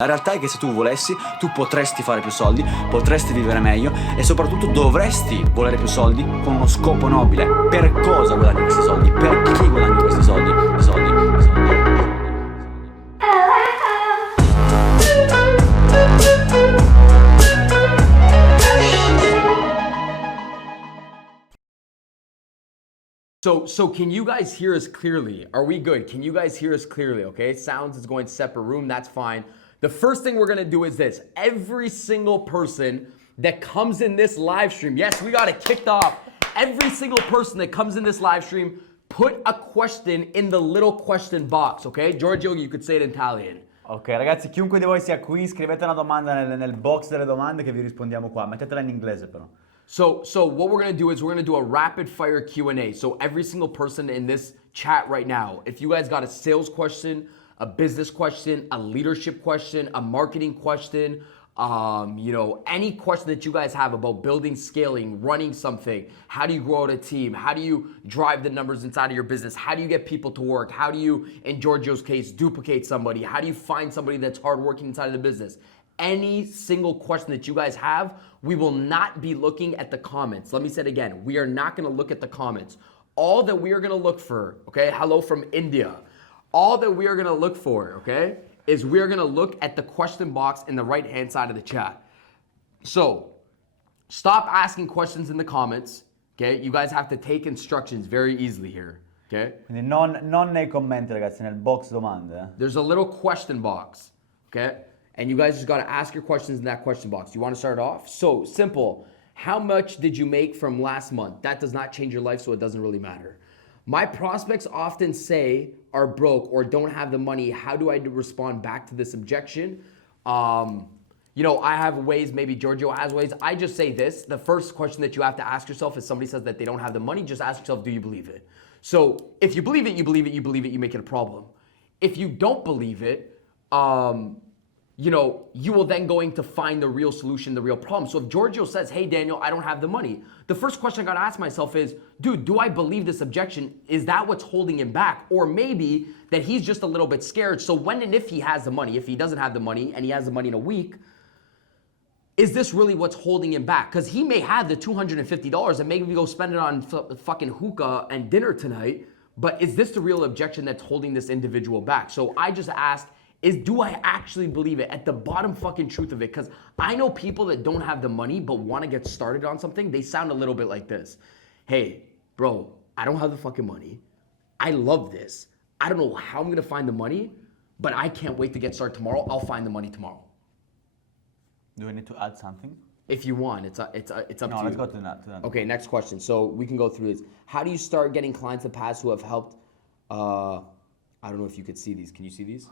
La realtà è che se tu volessi, tu potresti fare più soldi, potresti vivere meglio e soprattutto dovresti volere più soldi con uno scopo nobile. Per cosa guadagni questi soldi? Per chi guadagni questi soldi? So can you guys hear us clearly? Are we good? Can you guys hear us clearly? Okay, sounds is going to separate room, that's fine. The first thing we're gonna do is this. Every single person that comes in this live stream, yes, we got it kicked off. Every single person that comes in this live stream, put a question in the little question box, okay? Giorgio, you could say it in Italian. Ok ragazzi, chiunque di voi sia qui, scrivete una domanda nel box delle domande che vi rispondiamo qua. Mettetela in inglese però. So what we're gonna do is we're gonna do a rapid fire Q&A. So every single person in this chat right now, if you guys got a sales question, a business question, a leadership question, a marketing question, any question that you guys have about building, scaling, running something, how do you grow out a team? How do you drive the numbers inside of your business? How do you get people to work? How do you, in Giorgio's case, duplicate somebody? How do you find somebody that's hardworking inside of the business? Any single question that you guys have, we will not be looking at the comments. Let me say it again. We are not gonna look at the comments. All that we are gonna look for, okay, hello from India. All that we are gonna look for, okay, is we are gonna look at the question box in the right-hand side of the chat. So, stop asking questions in the comments, okay? You guys have to take instructions very easily here, okay? Quindi non nei commenti ragazzi, nel box domande. There's a little question box, okay? And you guys just gotta ask your questions in that question box. You wanna start off? So, simple. How much did you make from last month? That does not change your life, so it doesn't really matter. My prospects often say are broke or don't have the money. How do I respond back to this objection? I have ways, maybe Giorgio has ways. I just say this. The first question that you have to ask yourself is somebody says that they don't have the money, just ask yourself, do you believe it? So if you believe it, you believe it, you believe it, you make it a problem. If you don't believe it, you will then going to find the real solution, the real problem. So if Giorgio says, hey, Daniel, I don't have the money, the first question I gotta ask myself is, dude, do I believe this objection? Is that what's holding him back? Or maybe that he's just a little bit scared. So when and if he has the money, if he doesn't have the money and he has the money in a week, is this really what's holding him back? Because he may have the $250 and maybe go spend it on fucking hookah and dinner tonight, but is this the real objection that's holding this individual back? So I just asked, do I actually believe it? At the bottom fucking truth of it, because I know people that don't have the money but want to get started on something, they sound a little bit like this. Hey, bro, I don't have the fucking money. I love this. I don't know how I'm going to find the money, but I can't wait to get started tomorrow. I'll find the money tomorrow. Do we need to add something? If you want, it's up to you. No, let's go to that. Okay, next question. So we can go through this. How do you start getting clients in the past who have helped, I don't know if you could see these. Can you see these?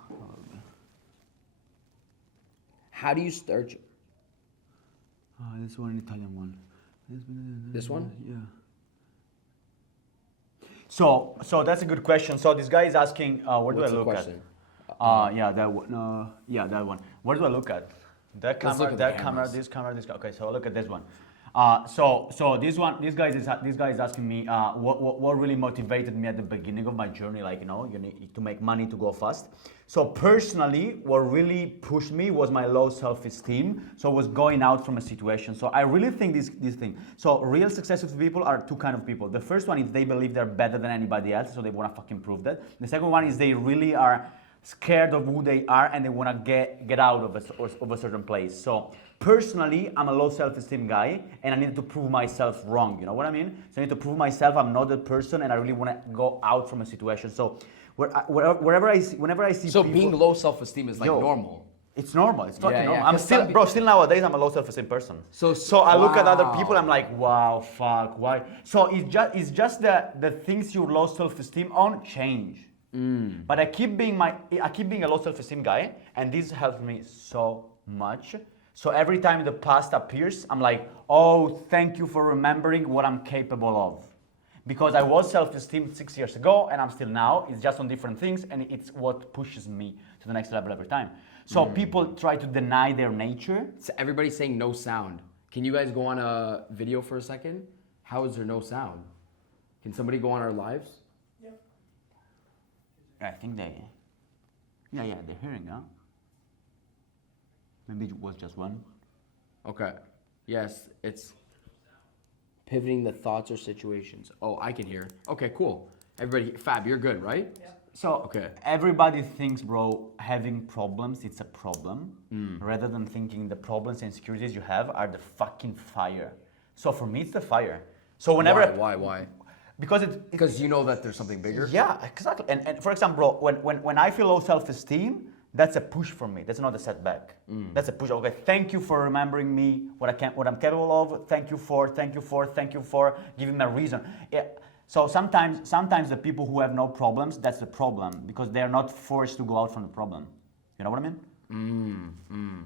How do you start? This one, Italian one. This one? Yeah. So that's a good question. So this guy is asking, where do I look at? That one. That one. Where do I look at? That camera, that camera, this camera, this. Okay, so look at this one. So this guy is asking me what really motivated me at the beginning of my journey, you need to make money to go fast. So personally, what really pushed me was my low self-esteem. So I was going out from a situation. So I really think this thing. So real successful people are two kind of people. The first one is they believe they're better than anybody else, so they want to fucking prove that. The second one is they really are scared of who they are and they want to get out of a certain place. So personally, I'm a low self-esteem guy and I need to prove myself wrong, you know what I mean? So I need to prove myself I'm not that person and I really want to go out from a situation. So whenever I see so people, being low self-esteem is normal. It's normal. It's fucking normal. Yeah. I'm still nowadays I'm a low self-esteem person. So I look at other people, I'm like, wow, fuck, why? So it's just the things you low self-esteem on change. But I keep being a low self-esteem guy, and this helps me so much. So every time the past appears, I'm like, oh, thank you for remembering what I'm capable of. Because I was self-esteem 6 years ago, and I'm still now. It's just on different things, and it's what pushes me to the next level every time. So people try to deny their nature. So everybody's saying no sound. Can you guys go on a video for a second? How is there no sound? Can somebody go on our lives? I think they're hearing, huh? Maybe it was just one. Okay. Yes, it's pivoting the thoughts or situations. Oh, I can hear. Okay, cool. Everybody, Fab, you're good, right? Yeah. So Okay. everybody thinks, bro, having problems, it's a problem, rather than thinking the problems and insecurities you have are the fucking fire. So for me, it's the fire. So whenever Why? because you know that there's something bigger. yeah, exactly. And for example, bro, when I feel low self-esteem, that's a push for me. That's not a setback. That's a push. Okay, thank you for remembering me, what I'm capable of. Thank you for giving me a reason. Yeah. So sometimes the people who have no problems, that's the problem, because they are not forced to go out from the problem. You know what I mean?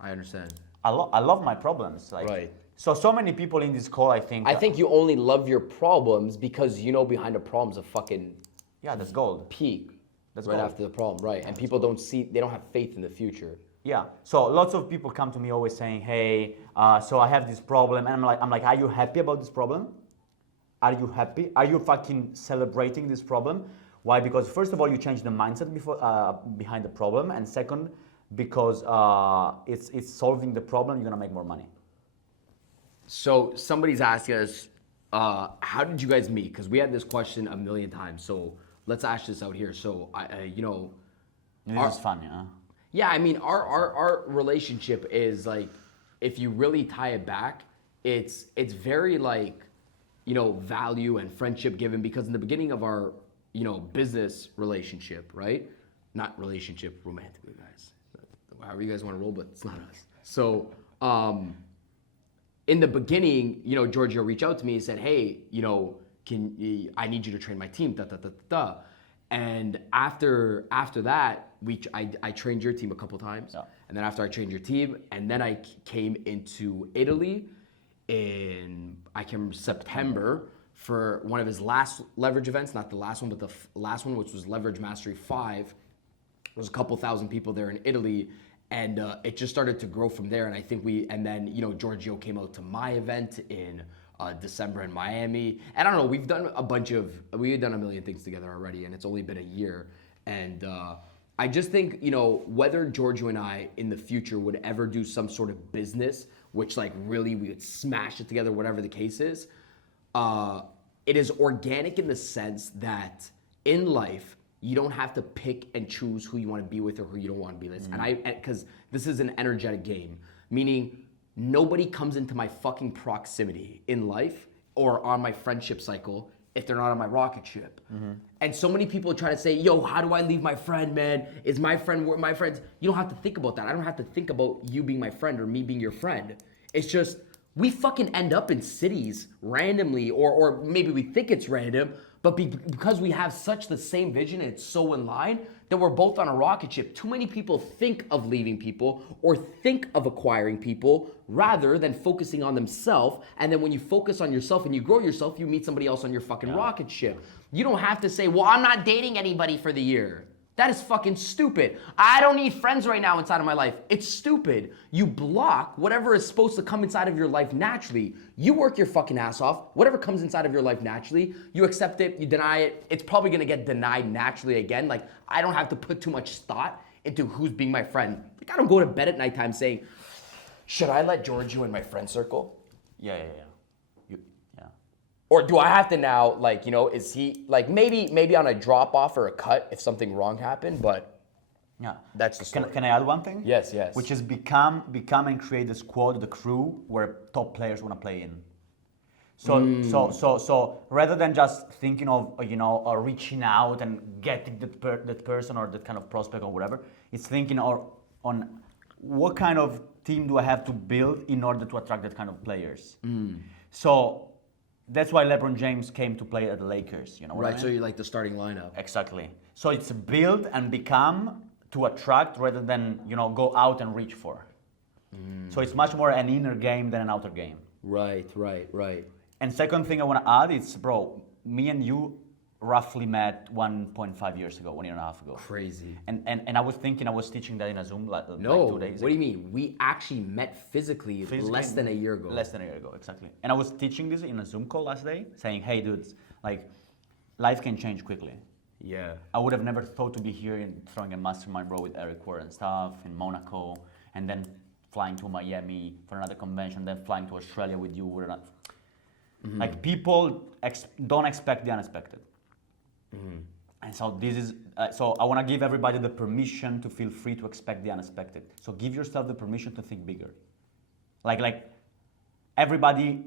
I understand. I love my problems. Like, Right. So many people in this call, I think you only love your problems because you know behind the problem's a fucking yeah, that's gold. peak. That's right gold. after the problem, right? And people they don't have faith in the future. Yeah. So lots of people come to me always saying, "Hey, so I have this problem," and I'm like, "Are you happy about this problem? Are you happy? Are you fucking celebrating this problem?" Why? Because first of all, you change the mindset behind the problem, and second, because it's solving the problem, you're gonna make more money. So somebody's asking us, how did you guys meet? Because we had this question a million times. So let's ask this out here. So This is fun, you know. yeah, I mean, our relationship is like, if you really tie it back, it's very like, value and friendship given, because in the beginning of our, business relationship, right? Not relationship romantically, guys. However you guys want to roll, but it's not us. So, in the beginning, Giorgio reached out to me and said, "Hey, I need you to train my team, da da da da da." And after that, I trained your team a couple times, Yeah. and then after I trained your team, and then I came into Italy in September for one of his last leverage events, not the last one, but the last one, which was Leverage Mastery 5. There was a couple thousand people there in Italy. And it just started to grow from there. And I think and then Giorgio came out to my event in December in Miami. And I don't know, we've done a million things together already, and it's only been a year. And I just think, whether Giorgio and I in the future would ever do some sort of business, which like really we would smash it together, whatever the case is, it is organic in the sense that in life, you don't have to pick and choose who you want to be with or who you don't want to be with. And because this is an energetic game, meaning nobody comes into my fucking proximity in life or on my friendship cycle if they're not on my rocket ship. And so many people try to say, "Yo, how do I leave my friend, man? Is my friend my friends?" You don't have to think about that. I don't have to think about you being my friend or me being your friend. It's just, we fucking end up in cities randomly, or maybe we think it's random, but because we have such the same vision and it's so in line that we're both on a rocket ship. Too many people think of leaving people or think of acquiring people rather than focusing on themselves. And then when you focus on yourself and you grow yourself, you meet somebody else on your fucking rocket ship. You don't have to say, "Well, I'm not dating anybody for the year." That is fucking stupid. I don't need friends right now inside of my life. It's stupid. You block whatever is supposed to come inside of your life naturally. You work your fucking ass off. Whatever comes inside of your life naturally, you accept it, you deny it. It's probably gonna get denied naturally again. Like, I don't have to put too much thought into who's being my friend. Like, I don't go to bed at nighttime saying, "Should I let Giorgio in my friend circle?" Yeah. Or do I have to now, like, is he, like, maybe on a drop off or a cut if something wrong happened, but Yeah. that's the story. Can I add one thing? Yes. Which is become and create the squad, the crew where top players want to play in. So rather than just thinking of reaching out and getting that person or that kind of prospect or whatever, it's thinking on what kind of team do I have to build in order to attract that kind of players. So that's why LeBron James came to play at the Lakers. You know what I mean? So you like the starting lineup. Exactly. So it's build and become to attract rather than go out and reach for. So it's much more an inner game than an outer game. Right. And second thing I want to add is, bro, me and you roughly met 1.5 years ago, 1.5 years ago. Crazy. And I was teaching that in a Zoom like 2 days what do you mean? We actually met physically less than a year ago. Less than a year ago, exactly. And I was teaching this in a Zoom call last day, saying, "Hey, dudes, like, life can change quickly." Yeah. I would have never thought to be here and throwing a mastermind, bro, with Eric Ward and stuff in Monaco. and then flying to Miami for another convention, then flying to Australia with you. Like people don't expect the unexpected. And so this is, so I want to give everybody the permission to feel free to expect the unexpected. So give yourself the permission to think bigger. Like everybody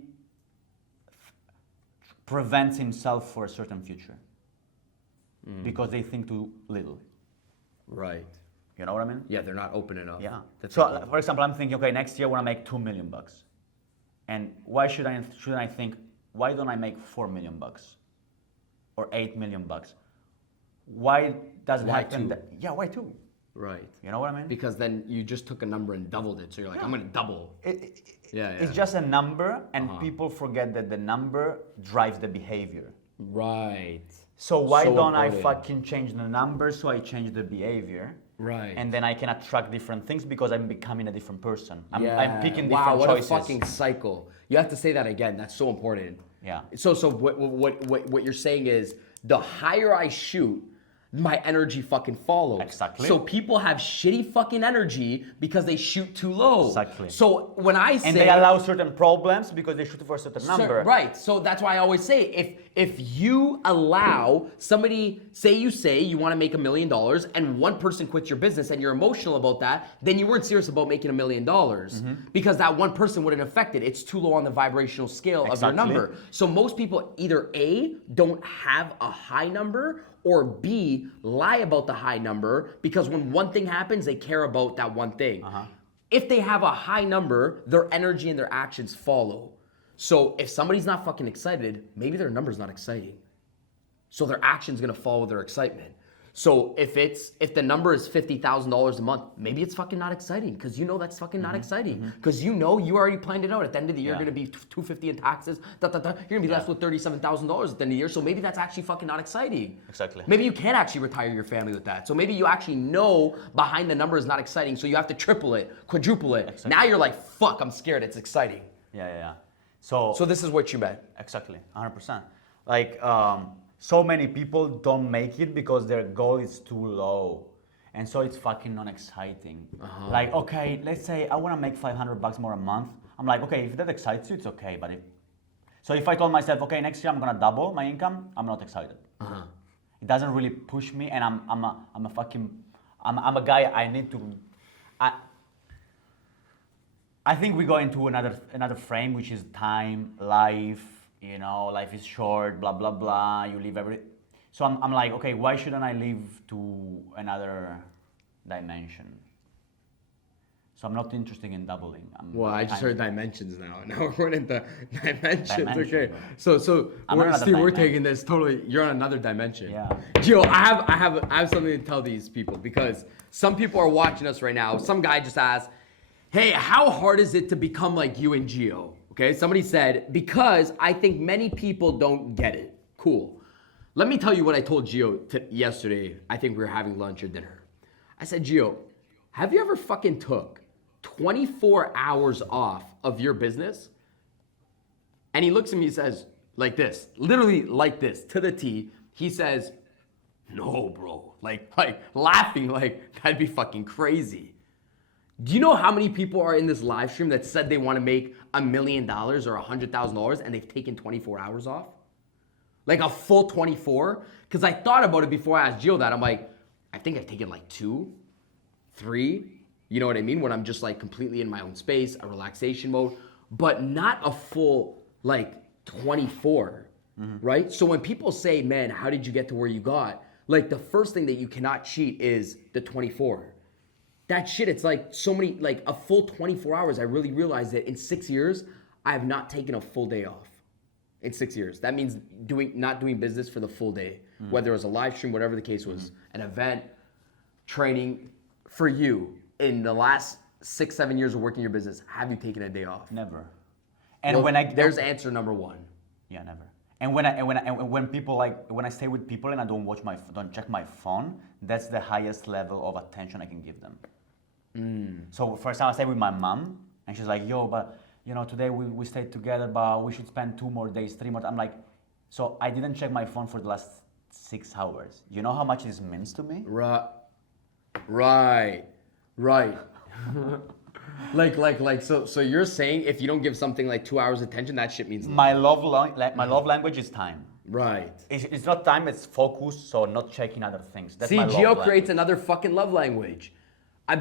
prevents himself for a certain future because they think too little. Right. You know what I mean? Yeah, they're not open enough. Yeah. That's So for example, I'm thinking, okay, next year I want to make $2 million. And why should I think, why don't I make $4 million or $8 million? Why does it Why happen? two? Yeah, why two? Right. You know what I mean? Because then you just took a number and doubled it. So you're like, I'm going to double. It's just a number, and people forget that the number drives the behavior. Right. So why don't I important. fucking change the number so I change the behavior? Right. And then I can attract different things because I'm becoming a different person. I'm picking wow, different what choices. a fucking cycle. You have to say that again. That's so important. Yeah. So what you're saying is the higher I shoot, my energy fucking follows. Exactly. So people have shitty fucking energy because they shoot too low. Exactly. So when I say And they allow certain problems because they shoot for a certain number. Right. So that's why I always say if you allow somebody, say you want to make $1 million and one person quits your business and you're emotional about that, then you weren't serious about making $1 million because that one person wouldn't affect it. It's too low on the vibrational scale of your number. So most people either A, don't have a high number, or B, lie about the high number because when one thing happens, they care about that one thing. If they have a high number, their energy and their actions follow. So if somebody's not fucking excited, maybe their number's not exciting. So their action's gonna follow their excitement. So if the number is $50,000 a month, maybe it's fucking not exciting because you know that's fucking not exciting because you know you already planned it out. At the end of the year, you're gonna be $250 in taxes. You're gonna be left with $37,000 at the end of the year. So maybe that's actually fucking not exciting. Exactly. Maybe you can't actually retire your family with that. So maybe you actually know behind the number is not exciting. So you have to triple it, quadruple it. Exactly. Now you're like, fuck, I'm scared. It's exciting. Yeah. So this is what you meant. Exactly, 100%. Like, so many people don't make it because their goal is too low. And so it's fucking non-exciting. Like, okay, let's say I want to make $500 more a month. I'm like, okay, if that excites you, it's okay. But so if I told myself, okay, next year I'm going to double my income, I'm not excited. It doesn't really push me, and I'm a guy, I need to, I think we go into another frame, which is time, life, you know, life is short, blah, blah, blah, you live every... So I'm like, okay, why shouldn't I live to another dimension? So I'm not interested in doubling. Well, I just heard dimensions now. Now we're into dimensions. Okay. Bro. So I'm on another Steve, we're dimension. taking this totally. You're on another dimension. Yeah. Gio, I have something to tell these people because some people are watching us right now. Some guy just asked, "Hey, how hard is it to become like you and Gio?" Okay. Somebody said because I think many people don't get it. Cool. Let me tell you what I told Gio yesterday. I think we were having lunch or dinner. I said, Gio, have you ever fucking took 24 hours off of your business? And he looks at me and says, like this, literally like this, to the T. He says, no, bro. Like laughing, like that'd be fucking crazy. Do you know how many people are in this live stream that said they want to make $1 million or $100,000 and they've taken 24 hours off? Like a full 24? Because I thought about it before I asked Gio that. I'm like, I think I've taken like 2, 3. You know what I mean? When I'm just like completely in my own space, a relaxation mode, but not a full like 24, right? So when people say, man, how did you get to where you got? Like the first thing that you cannot cheat is the 24. That shit, it's like so many, like a full 24 hours. I really realized that in 6 years, I have not taken a full day off. In 6 years. That means not doing business for the full day, whether it was a live stream, whatever the case was, an event, training. For you, in the last 6, 7 years of working your business, have you taken a day off? Never. And well, there's answer number 1. Yeah, never. And when people like when I stay with people and I don't check my phone, that's the highest level of attention I can give them. So for example, I stay with my mom, and she's like, "Yo, but you know, today we stayed together, but we should spend 2 more days, 3 more." I'm like, so I didn't check my phone for the last 6 hours. You know how much this means to me? Right. So you're saying if you don't give something like 2 hours attention, that shit means nothing. My love language is time. Right. It's not time, it's focus, so not checking other things. That's See, my love Gio language. creates another fucking love language.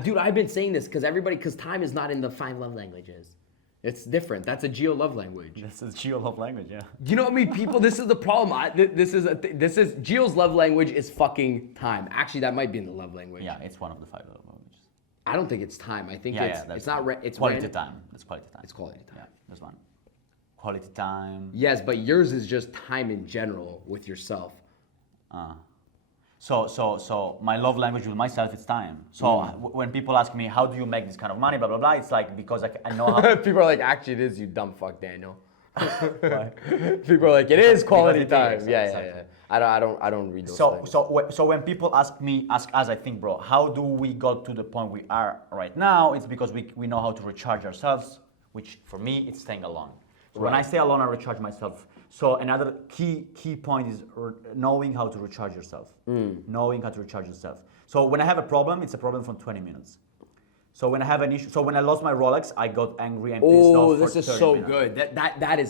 Dude, I've been saying this because time is not in the 5 love languages. It's different. That's a Gio love language. This is Gio love language, yeah. You know what I mean? People, this is the problem. This is Gio's love language is fucking time. Actually, that might be in the love language. Yeah, it's one of the 5 love languages. I don't think it's time. I think it's not. It's quality time. It's quality time. It's quality time. Yeah, that's one. Quality time. Yes, but yours is just time in general with yourself. So my love language with myself is time. So when people ask me, how do you make this kind of money, blah, blah, blah, it's like, because I know how. People are like, actually, it is, you dumb fuck, Daniel. People are like, it is quality time. Yeah, exactly. Yeah. I don't read those things. So when people ask us, I think, bro, how do we got to the point we are right now? It's because we know how to recharge ourselves, which for me, it's staying alone. So when I stay alone, I recharge myself. So another key point is knowing how to recharge yourself. Knowing how to recharge yourself. So when I have a problem, it's a problem for 20 minutes. So when I have an issue, so when I lost my Rolex, I got angry and pissed off for 30 minutes. This is so good.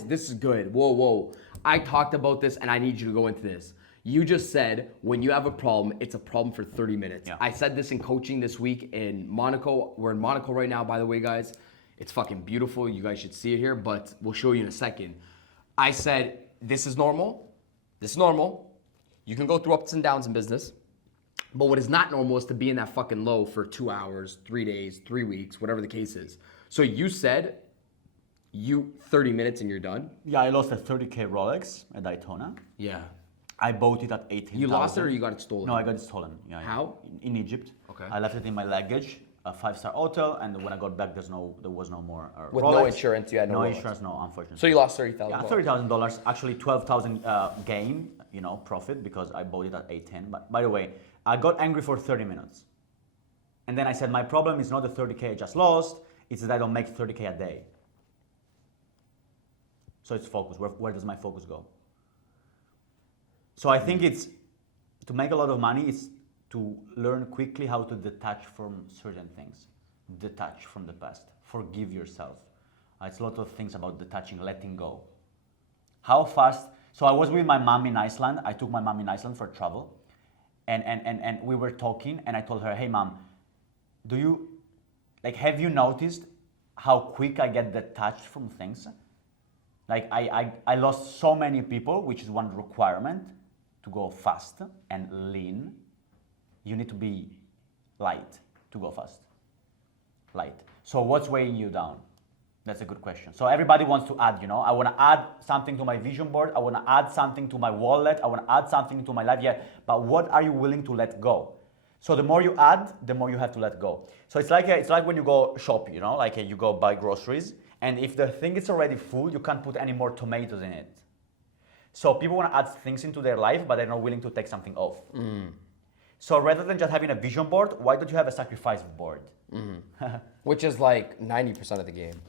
This is good. Whoa. I talked about this and I need you to go into this. You just said when you have a problem, it's a problem for 30 minutes. Yeah. I said this in coaching this week in Monaco. We're in Monaco right now, by the way, guys. It's fucking beautiful. You guys should see it here, but we'll show you in a second. I said, this is normal. This is normal. You can go through ups and downs in business. But what is not normal is to be in that fucking low for 2 hours, 3 days, 3 weeks, whatever the case is. So you said 30 minutes and you're done? Yeah, I lost a 30K Rolex at Daytona. Yeah. I bought it at 18,000. You lost it or you got it stolen? No, I got it stolen. Yeah, How? In Egypt. Okay. I left it in my luggage, a 5-star hotel, and when I got back, there was no more With Rolex. no insurance, you had no Rolex. Insurance, no, unfortunately. So you lost $30,000? Yeah, $30,000. Actually, 12,000 gain, profit, because I bought it at 810. But by the way, I got angry for 30 minutes. And then I said, my problem is not the 30K I just lost, it's that I don't make 30K a day. So it's focus. Where does my focus go? So I think it's, to make a lot of money, it's to learn quickly how to detach from certain things. Detach from the past. Forgive yourself. It's a lot of things about detaching, letting go. How fast? So I was with my mom in Iceland. I took my mom in Iceland for travel. And we were talking, and I told her, hey mom, have you noticed how quick I get detached from things? Like I lost so many people, which is one requirement to go fast and lean. You need to be light to go fast. Light. So what's weighing you down? That's a good question. So everybody wants to add, I want to add something to my vision board. I want to add something to my wallet. I want to add something to my life. Yeah, but what are you willing to let go? So the more you add, the more you have to let go. So it's like when you go shopping, you go buy groceries, and if the thing is already full, you can't put any more tomatoes in it. So people want to add things into their life, but they're not willing to take something off. So rather than just having a vision board, why don't you have a sacrifice board? Which is like 90% of the game.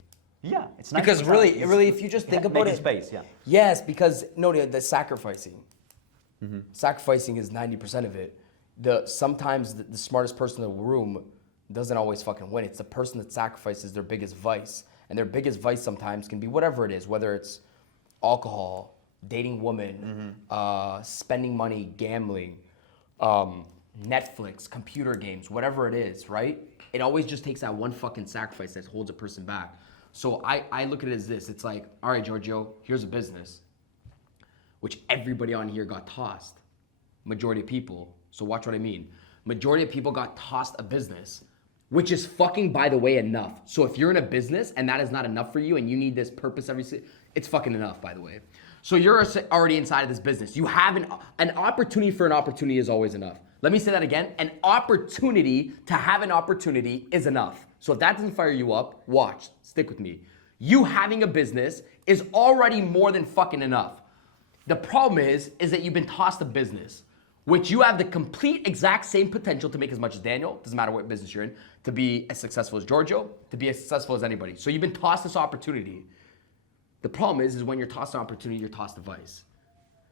Yeah, it's nice. Because really, if you just think about it, space, yeah. Yes, because the sacrificing. Sacrificing is 90% of it. Sometimes the smartest person in the room doesn't always fucking win. It's the person that sacrifices their biggest vice, and their biggest vice sometimes can be whatever it is, whether it's alcohol, dating women, spending money, gambling, Netflix, computer games, whatever it is, right? It always just takes that one fucking sacrifice that holds a person back. So I look at it as this. It's like, all right, Giorgio, here's a business, which everybody on here got tossed. Majority of people. So watch what I mean. Majority of people got tossed a business, which is fucking, by the way, enough. So if you're in a business and that is not enough for you and you need this purpose it's fucking enough, by the way. So you're already inside of this business. You have an opportunity for an opportunity is always enough. Let me say that again. An opportunity to have an opportunity is enough. So if that doesn't fire you up, watch, stick with me. You having a business is already more than fucking enough. The problem is that you've been tossed a business, which you have the complete exact same potential to make as much as Daniel, doesn't matter what business you're in, to be as successful as Giorgio, to be as successful as anybody. So you've been tossed this opportunity. The problem is when you're tossed an opportunity, you're tossed a vice.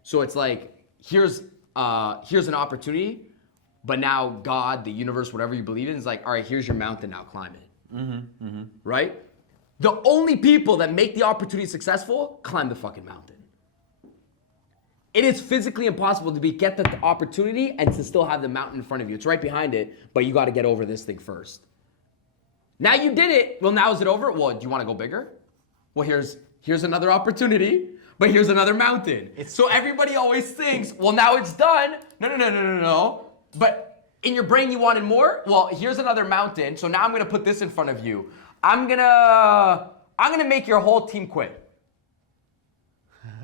So it's like, here's an opportunity, but now God, the universe, whatever you believe in, is like, all right, here's your mountain, now climb it. Right? The only people that make the opportunity successful climb the fucking mountain. It is physically impossible to get the opportunity and to still have the mountain in front of you. It's right behind it, but you got to get over this thing first. Now you did it. Well, now is it over? Well, do you want to go bigger? Well, here's another opportunity, but here's another mountain. So everybody always thinks, well, now it's done. No. But in your brain, you wanted more? Well, here's another mountain. So now I'm going to put this in front of you. I'm going to make your whole team quit.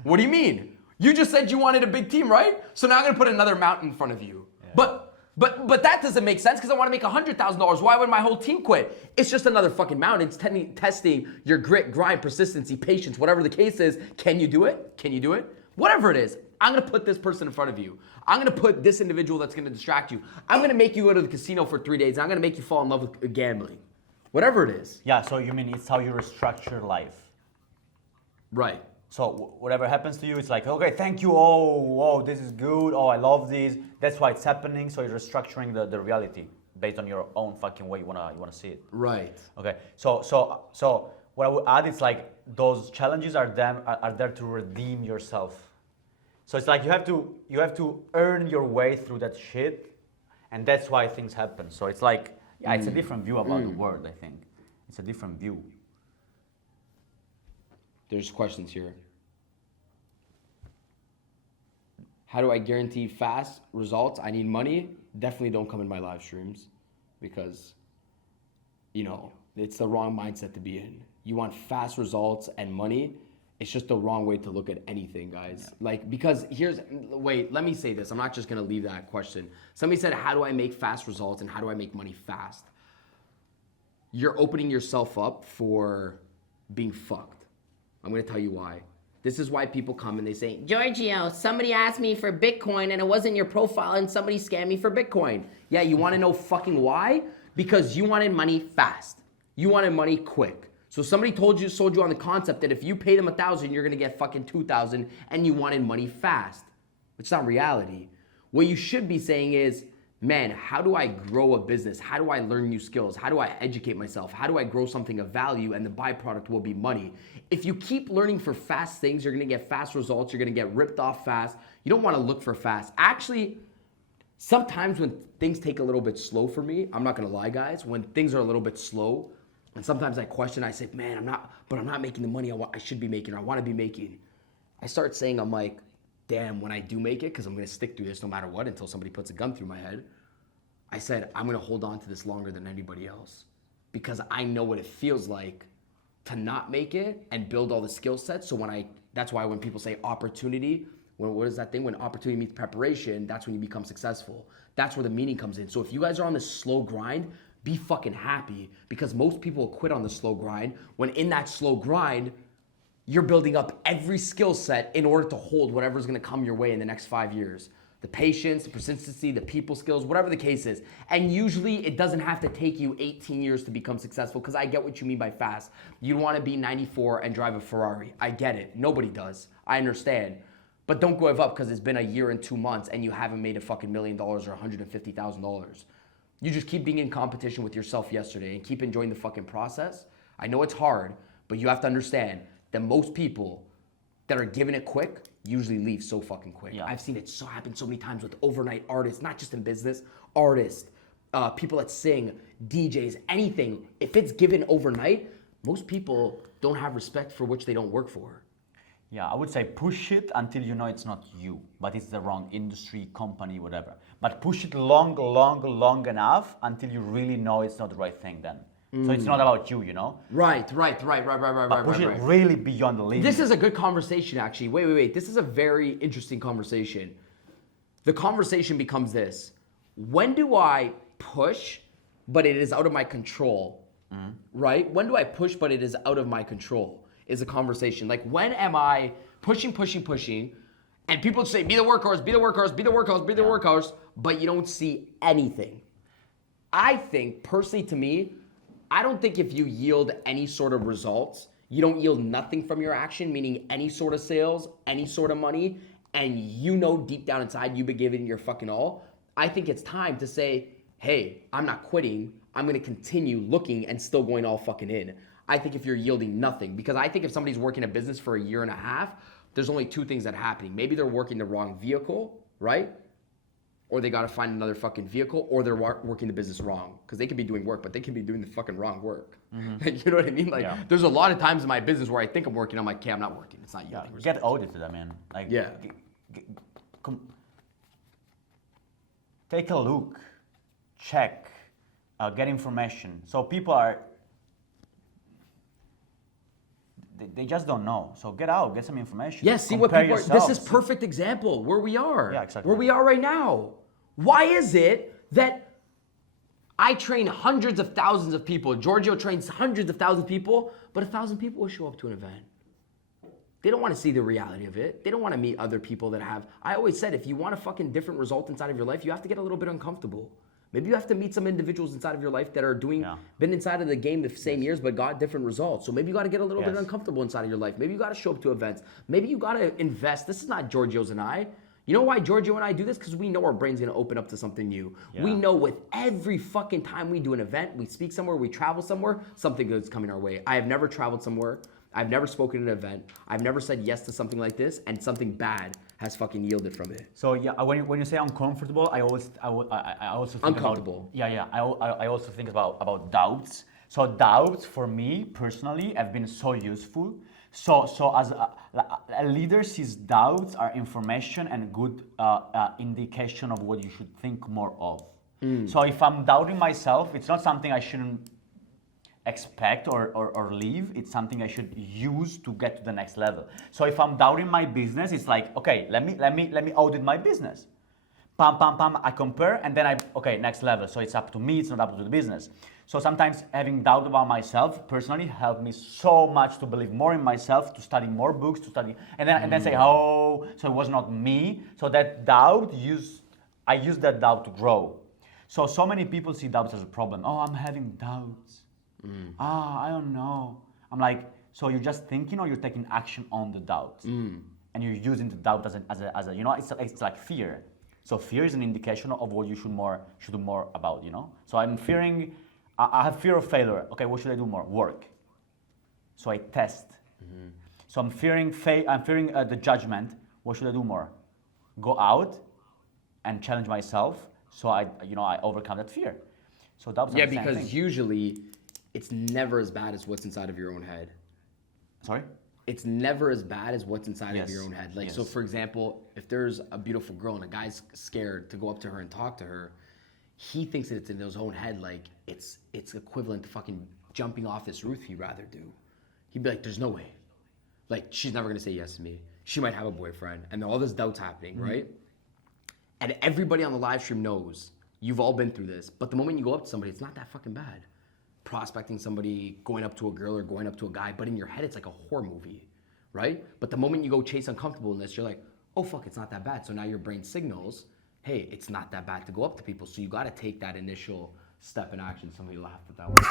What do you mean? You just said you wanted a big team, right? So now I'm going to put another mountain in front of you. Yeah. But that doesn't make sense because I want to make $100,000. Why would my whole team quit? It's just another fucking mountain. It's testing your grit, grind, persistency, patience, whatever the case is. Can you do it? Can you do it? Whatever it is, I'm going to put this person in front of you. I'm going to put this individual that's going to distract you. I'm going to make you go to the casino for 3 days. I'm going to make you fall in love with gambling. Whatever it is. Yeah, so you mean it's how you restructure life. Right. So whatever happens to you, it's like, okay, thank you. Oh, this is good. Oh, I love this. That's why it's happening. So you're restructuring the reality based on your own fucking way you wanna see it. Right. Okay. So what I would add is like those challenges are there to redeem yourself. So it's like you have to earn your way through that shit, and that's why things happen. So it's like it's a different view about the world. I think it's a different view. There's questions here. How do I guarantee fast results? I need money. Definitely don't come in my live streams because, it's the wrong mindset to be in. You want fast results and money. It's just the wrong way to look at anything, guys. Yeah. Because let me say this. I'm not just going to leave that question. Somebody said, how do I make fast results and how do I make money fast? You're opening yourself up for being fucked. I'm going to tell you why. This is why people come and they say, Giorgio, somebody asked me for Bitcoin and it wasn't your profile and somebody scammed me for Bitcoin. Yeah, you want to know fucking why? Because you wanted money fast. You wanted money quick. So somebody sold you on the concept that if you pay them 1,000, you're going to get fucking 2,000 and you wanted money fast. It's not reality. What you should be saying is, man, how do I grow a business? How do I learn new skills? How do I educate myself? How do I grow something of value? And the byproduct will be money. If you keep learning for fast things, you're gonna get fast results. You're gonna get ripped off fast. You don't wanna look for fast. Actually, sometimes when things take a little bit slow for me, I'm not gonna lie, guys, when things are a little bit slow, and sometimes I question, I say, man, I'm not making the money I should be making, or I wanna be making. I start saying, I'm like, damn, when I do make it, because I'm going to stick through this no matter what until somebody puts a gun through my head, I said, I'm going to hold on to this longer than anybody else because I know what it feels like to not make it and build all the skill sets. So that's why when people say opportunity, what is that thing? When opportunity meets preparation, that's when you become successful. That's where the meaning comes in. So if you guys are on this slow grind, be fucking happy because most people quit on the slow grind when in that slow grind, you're building up every skill set in order to hold whatever's gonna come your way in the next 5 years. The patience, the persistency, the people skills, whatever the case is. And usually it doesn't have to take you 18 years to become successful because I get what you mean by fast. You wanna be 94 and drive a Ferrari. I get it, nobody does, I understand. But don't give up because it's been a year and 2 months and you haven't made a fucking $1 million or $150,000. You just keep being in competition with yourself yesterday and keep enjoying the fucking process. I know it's hard, but you have to understand that most people that are given it quick usually leave so fucking quick. Yeah. I've seen it happen so many times with overnight artists, not just in business, artists, people that sing, DJs, anything. If it's given overnight, most people don't have respect for which they don't work for. Yeah, I would say push it until you know it's not you, but it's the wrong industry, company, whatever. But push it long enough until you really know it's not the right thing then. So it's not about you, you know? Right. But push it really beyond the limit. This is a good conversation, actually. Wait. This is a very interesting conversation. The conversation becomes this. When do I push, but it is out of my control? Right? When do I push, but it is out of my control? Is a conversation. Like, when am I pushing, and people say, be the workhorse, but you don't see anything. I think, personally to me, I don't think if you yield any sort of results, you don't yield nothing from your action, meaning any sort of sales, any sort of money, and you know deep down inside you've been giving your fucking all, I think it's time to say, hey, I'm not quitting. I'm gonna continue looking and still going all fucking in. I think if you're yielding nothing, because I think if somebody's working a business for a year and a half, there's only two things that are happening. Maybe they're working the wrong vehicle, right? Or they gotta find another fucking vehicle, or they're working the business wrong. Because they could be doing work, but they can be doing the fucking wrong work. Like, you know what I mean? Like, there's a lot of times in my business where I think I'm working, I'm like, okay, I'm not working. It's not yielding results. Get audited, I mean. Like, take a look, check, get information. So people are, they just don't know. So get out, get some information. Yeah, see what people are, this is perfect example where we are. Yeah, exactly. Where we are right now. Why is it that I train hundreds of thousands of people, Giorgio trains hundreds of thousands of people, but 1,000 people will show up to an event? They don't want to see the reality of it. They don't want to meet other people that have, I always said, if you want a fucking different result inside of your life, you have to get a little bit uncomfortable. Maybe you have to meet some individuals inside of your life that are doing, been inside of the game the same years, but got different results. So maybe you got to get a little bit uncomfortable inside of your life. Maybe you got to show up to events. Maybe you got to invest. This is not Giorgio's and I. You know why Giorgio and I do this? Because we know our brain's going to open up to something new. Yeah. We know with every fucking time we do an event, we speak somewhere, we travel somewhere, something good's coming our way. I have never traveled somewhere. I've never spoken at an event. I've never said yes to something like this, and something bad has fucking yielded from it. So yeah, when you say uncomfortable, I also think uncomfortable. I also think about doubts. So doubts for me personally have been so useful. So as a leader sees doubts are information and good indication of what you should think more of. So if I'm doubting myself, it's not something I shouldn't expect or leave. It's something I should use to get to the next level. So if I'm doubting my business, it's like, okay, let me audit my business. Pam, pam, pam, I compare, and then okay, next level. So it's up to me, it's not up to the business. So sometimes having doubt about myself personally helped me so much to believe more in myself, to study more books, and then say, oh, so it was not me. So that doubt, I use that doubt to grow. So many people see doubts as a problem. Oh, I'm having doubts. I don't know. I'm like, so you're just thinking, or you're taking action on the doubt, and you're using the doubt as a you know, it's like fear. So fear is an indication of what you should do more about, you know. So I'm fearing, I have fear of failure. Okay, what should I do more? Work. So I test. So I'm fearing the judgment. What should I do more? Go out and challenge myself. So I overcome that fear. So that was the same because thing. Usually it's never as bad as what's inside of your own head. Sorry? It's never as bad as what's inside of your own head. Like, so for example, if there's a beautiful girl and a guy's scared to go up to her and talk to her, he thinks that it's in his own head, like it's equivalent to fucking jumping off this roof he'd rather do. He'd be like, there's no way. Like, she's never gonna say yes to me. She might have a boyfriend, and all this doubt's happening, right? And everybody on the live stream knows, you've all been through this, but the moment you go up to somebody, it's not that fucking bad. Prospecting somebody, going up to a girl or going up to a guy, but in your head it's like a horror movie, right? But the moment you go chase uncomfortableness, you're like, oh fuck, it's not that bad. So now your brain signals, hey, it's not that bad to go up to people. So you gotta take that initial step in action. Somebody laughed at that one.